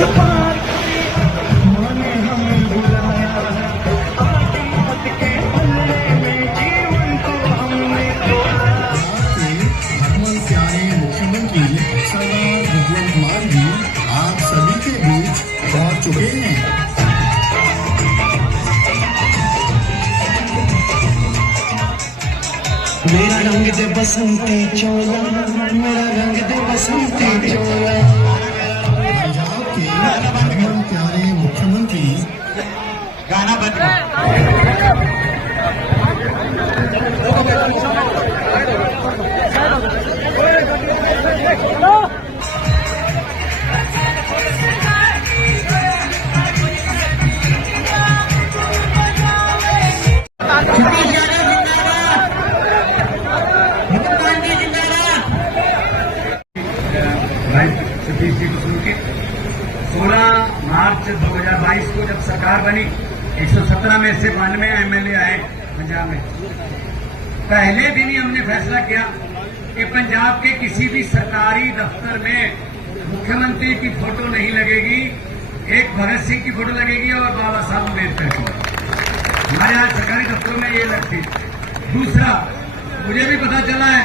मेरा रंग दे बसंती चोला, मेरा रंग दे बसंती चोला। पंजाब के हरमन प्यारे मुख्यमंत्री गाना बंद सतीश जी को सुन के 16 मार्च 2022 को जब सरकार बनी 117 में से 92 एमएलए आए पंजाब में। पहले दिन ही हमने फैसला किया कि पंजाब के किसी भी सरकारी दफ्तर में मुख्यमंत्री की फोटो नहीं लगेगी, एक भगत सिंह की फोटो लगेगी और बाबा साहब अम्बेडकर की। हमारे यहाँ सरकारी दफ्तरों में ये लगती। दूसरा, मुझे भी पता चला है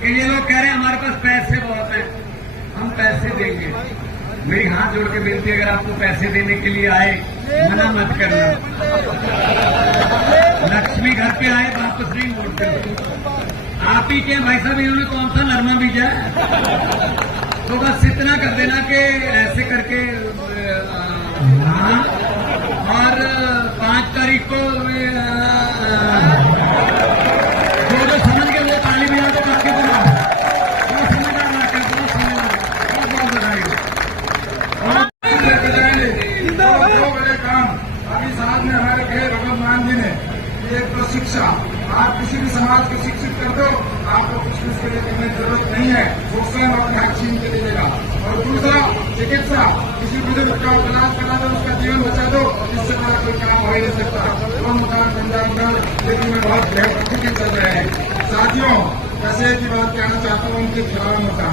कि ये लोग कह रहे हैं हमारे पास पैसे बहुत हैं, हम पैसे देंगे। मेरी हाथ जोड़ के विनती, अगर आपको पैसे देने के लिए आए मना मत करना। लक्ष्मी घर पे आए वापस नहीं मोड़ते। आप ही के भाई साहब इन्होंने कौन सा नरमा बीजा है, तो बस इतना कर देना कि ऐसे करके और 5 तारीख को जो समझ के वो ताली बजा तो काफी बना शिक्षा। आप किसी भी समाज को शिक्षित कर दो, आपको कुछ उसके लिए करने की जरूरत नहीं है, वो स्वयं अपने हक छीन के ले लेगा। और दूसरा, चिकित्सा, किसी बुजुर्ग का इलाज करा दो, उसका जीवन बचा दो, इससे बड़ा कोई काम हो ही नहीं सकता। वो मकान पंजाब लेकिन में बहुत बेहतर चल रहे हैं। साथियों, वैसे की बात कहना चाहता हूँ, उनके खिलाफ होता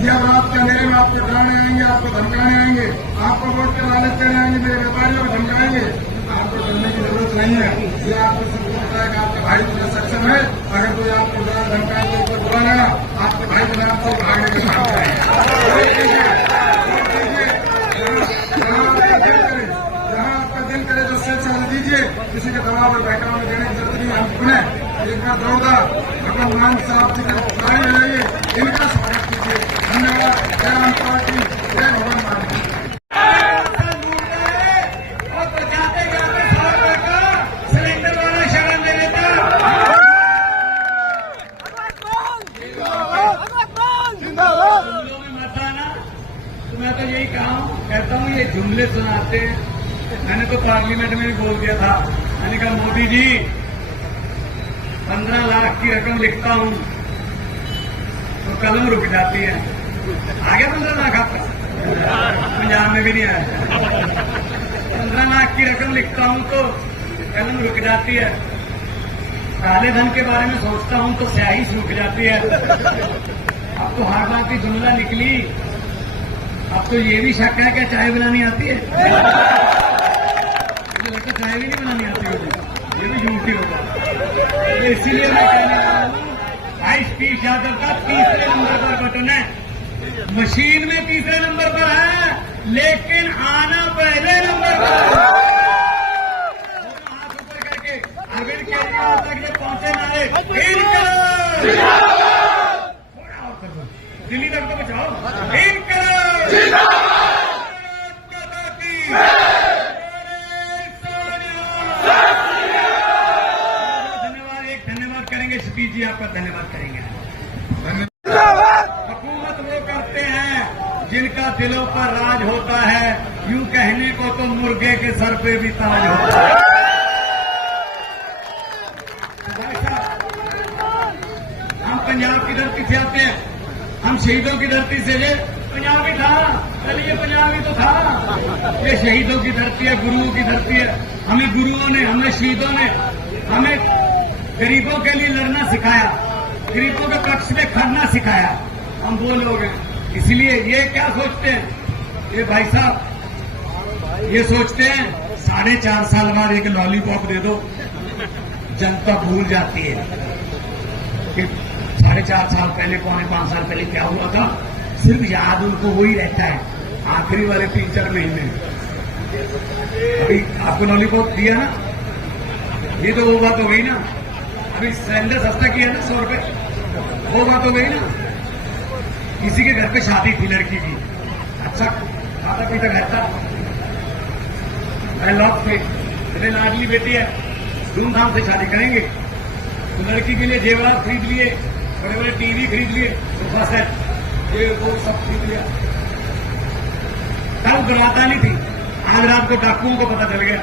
ये अब आपके अंधेरे में आपको डराने आएंगे, आपको धमकाने आएंगे, आपको वोट के लालच देने आएंगे, मेरे व्यापारियों को धमकाएंगे। आपको डरने की जरूरत नहीं है। ये आपको सकता है कि आपका भाई पूरा सक्षम है। अगर कोई आपको डरा धमकाएंगे तो बुरा लेना, आपके भाई को आपसे भागने के काम करेंगे। जहाँ आपका दिल करे जो स्वेच्छा से दीजिए, किसी के दबाव और बहकाव में देने की जरूरत नहीं। हम पुनः एक बार जोरदार भगवान मान साहब जी के खिलाड़ी रहिए, इनका स्वागत कीजिए। धन्यवाद। जय राम पार्टी, जय भगवान मान। मैं तो यही कहता हूँ ये जुमले सुनाते हैं। मैंने तो पार्लियामेंट में भी बोल दिया था, मैंने कहा मोदी जी 15 लाख की रकम लिखता हूँ तो कलम रुक जाती है। आ गया 15 लाख आपका? पंजाब में भी नहीं आया। 15 लाख की रकम लिखता हूँ तो कलम रुक जाती है। काले धन के बारे में सोचता हूँ तो स्याही सूख जाती है। अब तो हर बात की जुमला निकली। अब तो ये भी शक है क्या चाय बनानी आती है? मुझे लगता चाय भी नहीं बनानी आती होगी, ये भी झूठी होगा। इसीलिए मैं कहने वाला हूँ, भाई सतीश यादव का 3रे नंबर पर बटन है। मशीन में 3रे नंबर पर है, लेकिन आना पहले नंबर पर है। हाथ ऊपर करके अरविंद केजरीवाल तक जब पहुंचे नारे दिल्ली तक तो बचाओ, धन्यवाद करेंगे सतीश जी, आपका धन्यवाद करेंगे। हुकूमत वो करते हैं जिनका दिलों पर राज होता है, यूं कहने को तो मुर्गे के सर पे भी ताज होता है। हम पंजाब की धरती से आते हैं, हम शहीदों की धरती से। ये पंजाब ही था, चलिए ये पंजाब ही तो था। ये शहीदों की धरती है, गुरुओं की धरती है। हमें गुरुओं ने, हमें शहीदों ने, हमें गरीबों के लिए लड़ना सिखाया, गरीबों के पक्ष में खड़ना सिखाया। हम वो लोग हैं। इसलिए ये क्या सोचते हैं, ये भाई साहब ये सोचते हैं 4.5 साल बाद एक लॉलीपॉप दे दो, जनता भूल जाती है कि 4.5 साल पहले, 4.25 साल पहले क्या हुआ था। सिर्फ याद उनको वही रहता है, आखिरी वाले 3-4 महीने। अभी आपको लॉलीपॉप दिया ना, ये तो वो बात हो गई ना। अभी सिलेंडर सस्ता किया ना 100 रुपए, वो बात हो गई ना। किसी के घर पे शादी थी लड़की की, अच्छा खाता पीता घर था, मैं लॉक पे मेरे लाडली बेटी है, धूमधाम से शादी करेंगे तो लड़की के लिए जेवरात खरीद लिए, बड़े बड़े टीवी खरीद लिए, सोफा सेट, ये वो सब खरीद लिया। तब गलाताली थी। आज रात को डाकुओं को पता चल गया,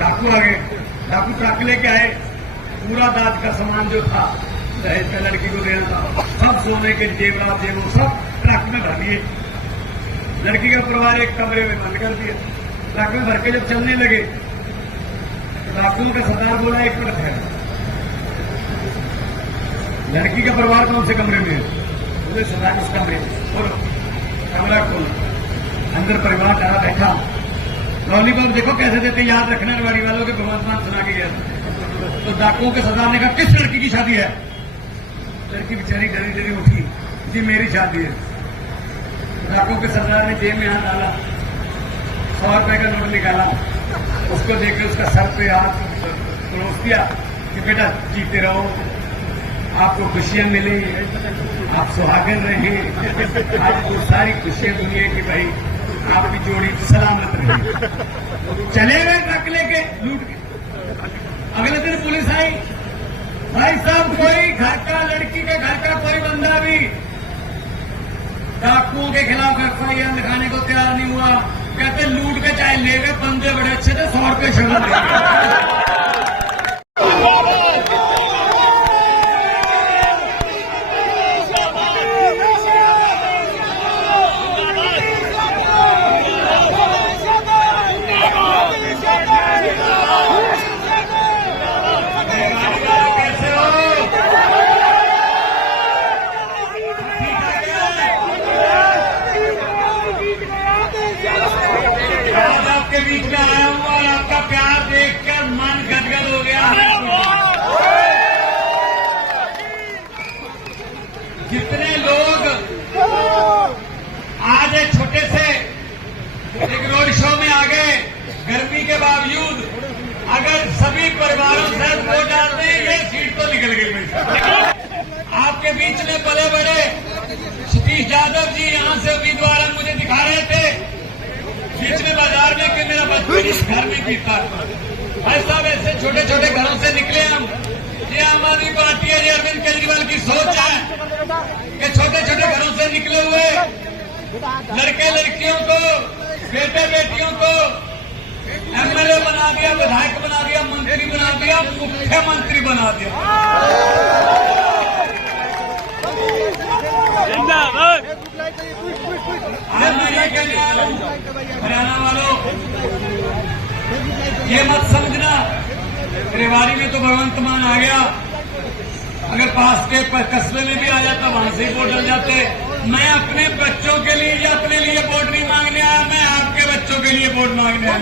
डाकू आ गए, डाकू ट्रक लेके आए, पूरा दाज का सामान जो था दहेज का लड़की को देना था, सब सोने के जेवरात वो सब ट्रक में भर लिए। लड़की का परिवार एक कमरे में बंद कर दिया। ट्रक में भर के जब चलने लगे तो डाकुओं का सरदार बोला 1 मिनट है, लड़की का परिवार कौन से कमरे में है? बोले सरदार उस कमरे में। बोलो कमरा खोलो, अंदर परिवार डरा बैठा। लॉलीपॉप देखो कैसे देते, याद रखने वाली वालों के भगवान सुना के गया। तो डाकुओं के सरदार ने कहा किस लड़की की शादी है? लड़की बेचारी डरी डरी उठी, जी मेरी शादी है। डाकुओं के सरदार ने जेब में हाथ डाला, 100 रुपए का नोट निकाला, उसको देख के उसका सर पे हाथ परोस दिया कि बेटा जीते रहो, आपको खुशियां मिले, आप सुहागन रहे, आपको सारी खुशियां दुनिया की भाई, आपकी जोड़ी सलामत रहे। चले गए ट्रक लेके लूट के। अगले दिन पुलिस आई, भाई साहब कोई घर का, लड़की के घर का कोई बंदा भी डाकुओं के खिलाफ FIR लिखाने को तैयार नहीं हुआ। कहते लूट के चाहे ले गए, बंदे बड़े अच्छे थे, 100 रुपये शगन दे आपके बीच में आया हूं और आपका प्यार देखकर मन गदगद हो गया। जितने लोग आज एक छोटे से एक रोड शो में आ गए, गर्मी के बावजूद अगर सभी परिवारों से वोट डालते हैं, ये सीट तो निकल गई मेरी। आपके बीच में बड़े बड़े सतीश यादव जी यहां से उम्मीदवार मुझे दिखा रहे थे बीच में बाजार में कि मेरा बचपन इस घर में बीता। भाई साहब ऐसे छोटे छोटे घरों से निकले हम। ये आम आदमी पार्टी है, ये अरविंद केजरीवाल की सोच है कि छोटे छोटे घरों से निकले हुए लड़के लड़कियों को, बेटे बेटियों को MLA बना दिया, विधायक बना दिया, मंत्री बना दिया, मुख्यमंत्री बना दिया। आज मैं ये कहने आया हूं हरियाणा वालों, ये मत समझना रेवाड़ी में तो भगवंत मान आ गया, अगर पास के कस्बे में भी आ जाता वहां से ही वोट डल जाते। मैं अपने बच्चों के लिए या अपने लिए वोट नहीं मांगने आया, मैं आपके बच्चों के लिए वोट मांगने आया।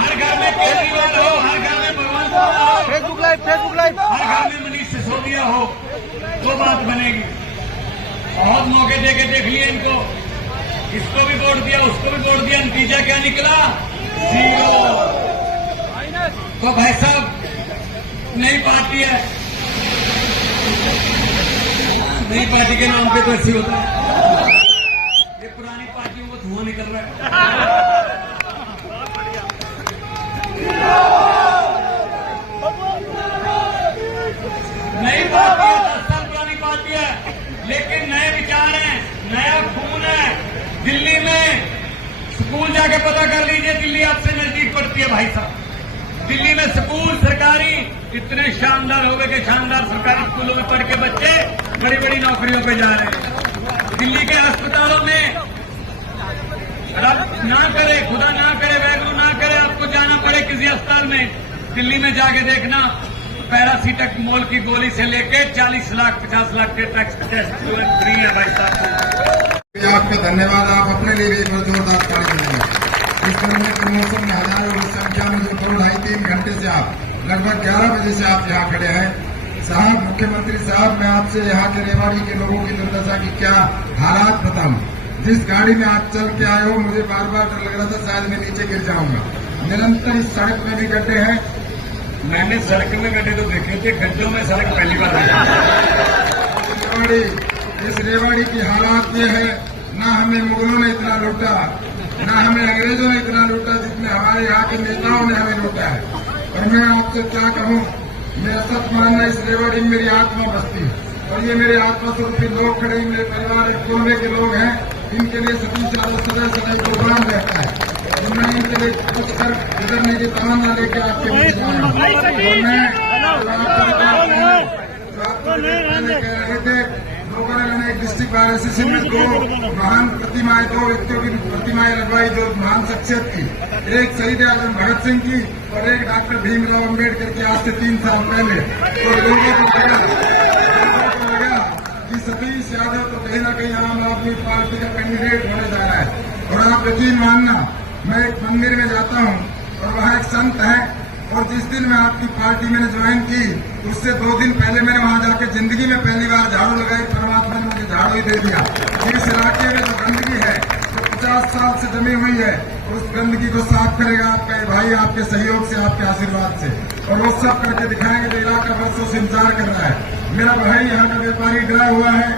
हर घर में केजरीवाल हो, हर घर में भगवंत मान हो, फेसबुक लाइव, हर घर में मनीष सिसोदिया हो, तो बात बनेगी। बहुत मौके देके देख लिए इनको, इसको भी वोट दिया, उसको भी वोट दिया, नतीजा क्या निकला? 0। तो भाई साहब नई पार्टी है, नई पार्टी के नाम पे तो ऐसी होता है, ये पुरानी पार्टियों को धुआं निकल रहा है। नई पार्टी है, 10 साल पुरानी पार्टी है, लेकिन नए विचार हैं, नया खून है। दिल्ली में स्कूल जाके पता कर लीजिए, दिल्ली आपसे नजदीक पड़ती है भाई साहब। दिल्ली में स्कूल सरकारी इतने शानदार हो गए कि शानदार सरकारी स्कूलों में पढ़ के बच्चे बड़ी बड़ी नौकरियों पे जा रहे हैं। दिल्ली के अस्पतालों में रब ना करे, खुदा ना करे, वैगरू ना करे, आपको जाना पड़े किसी अस्पताल में, दिल्ली में जाके देखना पैरासीटामोल की गोली से लेके 40 लाख 50 लाख के टेस्ट फ्री है भाई साहब। आपका धन्यवाद। आप अपने लिए भी एक बार जोरदार ताली बजाएं। इस गर्मी के मौसम में हजारों की संख्या में जो 2-2.5-3 घंटे से आप लगभग 11 बजे से आप यहाँ खड़े हैं। साहब, मुख्यमंत्री साहब, मैं आपसे यहाँ के रेवाड़ी के लोगों की दुर्दशा की क्या हालात बताऊं। जिस गाड़ी में आप चल के आए हो, मुझे बार बार डर लग रहा था शायद मैं नीचे गिर जाऊंगा। निरंतर इस सड़क में भी गड्ढे हैं। मैंने सड़क में गड्ढे तो देखे थे, गड्ढों में सड़क पहली बार देखी। इस रेवाड़ी की हालात ये है, ना हमें मुगलों ने इतना लूटा, ना हमें अंग्रेजों ने इतना लूटा जितने हमारे यहाँ के नेताओं ने हमें लूटा है। और मैं आपसे क्या कहूँ, मेरा सच मानना, इस रेवाड़ी में मेरी आत्मा बसती है और ये मेरे आत्मा स्वरूपी लोग खड़े, मेरे परिवार एक कुनबे के लोग हैं। इनके लिए सतीश यादव सदा प्रोग्राम रहता है। तो मैं इनके लिए कुछ कर गुजरने की तमन्ना लेकर आपके बीच में आया हूं। पहले कह रहे थे, लोगों ने मैंने एक डिस्ट्रिक्ट बार एसोसिएशन में 2 महान प्रतिमाएं, 2 व्यक्तियों की प्रतिमाएं लगवाई जो महान शख्सियत की। एक शहीद आजम भगत सिंह की और एक डॉक्टर भीमराव अम्बेडकर की, आज से 3 साल पहले। तो लोगों को लगा कि सतीश यादव तो कहीं न कहीं आम आदमी पार्टी का कैंडिडेट होने जा रहा है। और आप यकीन मानना, मैं एक मंदिर में जाता हूं और वहां एक संत है, और जिस दिन मैं आपकी पार्टी मैंने ज्वाइन की, उससे 2 दिन पहले मैंने वहां जाकर जिंदगी में पहली बार झाड़ू लगाई। परमात्मा ने मुझे झाड़ू ही दे दिया। इस इलाके में जो गंदगी है, जो 50 साल से जमी हुई है, उस गंदगी को साफ करेगा आपका ये भाई, आपके सहयोग से, आपके आशीर्वाद से। और वो सब करके दिखाएंगे। तो इलाका बरसों से इंतजार कर रहा है। मेरा भाई यहाँ का व्यापारी डरा हुआ है,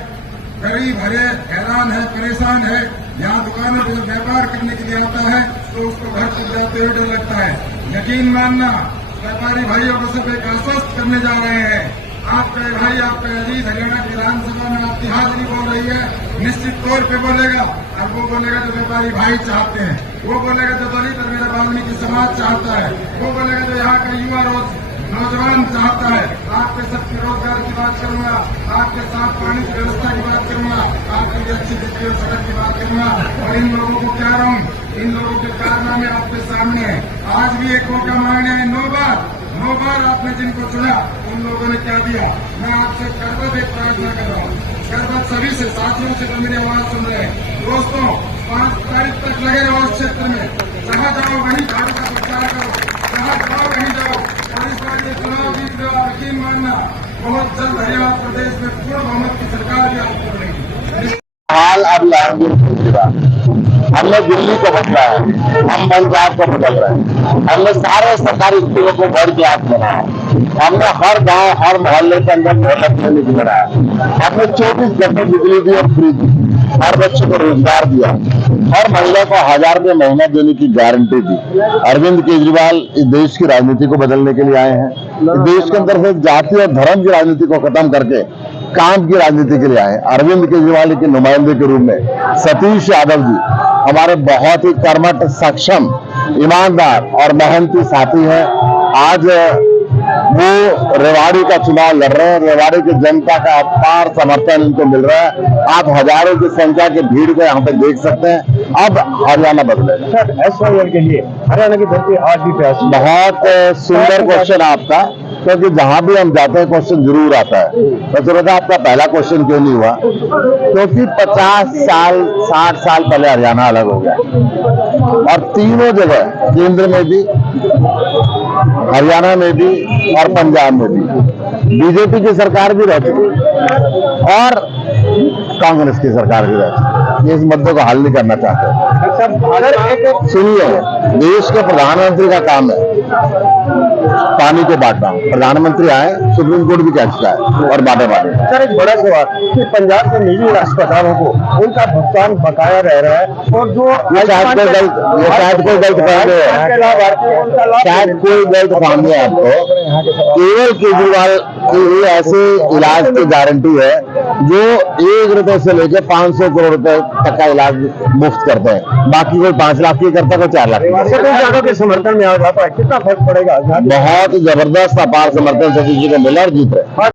गरीब है, हैरान है, परेशान है। यहाँ दुकानों पर व्यापार करने के लिए आता है तो उसको घर तक जाते हुए डर लगता है। यकीन मानना, व्यापारी भाइयों को सब एक आश्वस्त करने जा रहे हैं। आपका भाई, आपका अजीत हरियाणा की विधानसभा में आपकी हाजिरी बोल रही है, निश्चित तौर पे बोलेगा। और वो बोलेगा जो व्यापारी भाई चाहते हैं, वो बोलेगा जो दलित और मेरा वाल्मीकि समाज चाहता है, वो बोलेगा जो यहाँ का युवा नौजवान चाहता है। आपके सबके रोजगार की बात करूंगा, आपके साथ पानी की व्यवस्था की बात करूंगा, आपके लिए अच्छी बिजली और सड़क की बात करूंगा। और इन लोगों को क्या रहूं, इन लोगों के कारनामे आपके सामने है। आज भी एक मौका मांगने हैं, 9 बार आपने जिनको चुना, उन लोगों ने क्या दिया। मैं आपसे करबत एक प्रार्थना कर रहा हूँ, करबत सभी से, साथियों से जो मेरी आवाज सुन रहे हैं। दोस्तों, 5 तारीख तक लगे रहो इस क्षेत्र में, जहां जाओ वहीं झाड़ू का प्रचार करो, जहां जाओ वहीं जाओ। और इस बार ये चुनाव जीत लो, आप यकीन मानना, बहुत जल्द हरियाणा प्रदेश में पूर्ण बहुमत की सरकार भी आपको मिलेगी। हाल अब लाएंगे केजरीवाल। हमने दिल्ली को बदला है, हम पंजाब को बदल रहे हैं, हमने सारे सरकारी स्कूलों को वर्ल्ड क्लास बनाया, हमने हर गांव हर मोहल्ले के अंदर ढोलक क्लिनिक बनाया, हमने 24 घंटे बिजली दी और फ्री दी, हर बच्चे को रोजगार दिया, हर महिला को 1000 रुपये महीना देने की गारंटी दी। अरविंद केजरीवाल इस देश की राजनीति को बदलने के लिए आए हैं। इस देश के अंदर से जाति और धर्म की राजनीति को खत्म करके काम की राजनीति के लिए आए। अरविंद केजरीवाल के नुमाइंदे के रूप में सतीश यादव जी हमारे बहुत ही कर्मठ, सक्षम, ईमानदार और मेहनती साथी हैं। आज वो रेवाड़ी का चुनाव लड़ रहे हैं। रेवाड़ी की जनता का अपार समर्थन इनको मिल रहा है। आप हजारों की संख्या की भीड़ को यहाँ पे देख सकते हैं। अब हरियाणा बदलेगा। सर, SYL के लिए हरियाणा की धरती आज भी प्यास। बहुत सुंदर क्वेश्चन आपका, क्योंकि जहां भी हम जाते हैं क्वेश्चन जरूर आता है। तो सोचा आपका पहला क्वेश्चन क्यों नहीं हुआ, क्योंकि 50 साल 60 साल पहले हरियाणा अलग हो गया और तीनों जगह, केंद्र में भी, हरियाणा में भी और पंजाब में भी बीजेपी की सरकार भी रह चुकी और कांग्रेस की सरकार भी रह चुकी। ये इस मुद्दे को हल नहीं करना चाहते। सुनिए, देश के प्रधानमंत्री का काम है पानी को बांटना। प्रधानमंत्री आए, सुप्रीम कोर्ट भी कह चुका है, और बांटे। सर, एक बड़ा सवाल कि पंजाब के निजी अस्पतालों को उनका भुगतान बकाया रह रहा है, और जो शायद कोई गलत फहमी है, शायद कोई गलत फहमी है आपको। केवल केजरीवाल की ऐसे इलाज की गारंटी है जो 1 रुपए से लेकर 500 करोड़ रुपए तक का इलाज मुफ्त करते हैं। बाकी कोई 5 लाख की करता है, कोई 4 लाख की। के समर्थन में आ जाता है, कितना फर्क पड़ेगा? बहुत जबरदस्त अपार समर्थन सतीश जी को मिला और जीत रहे।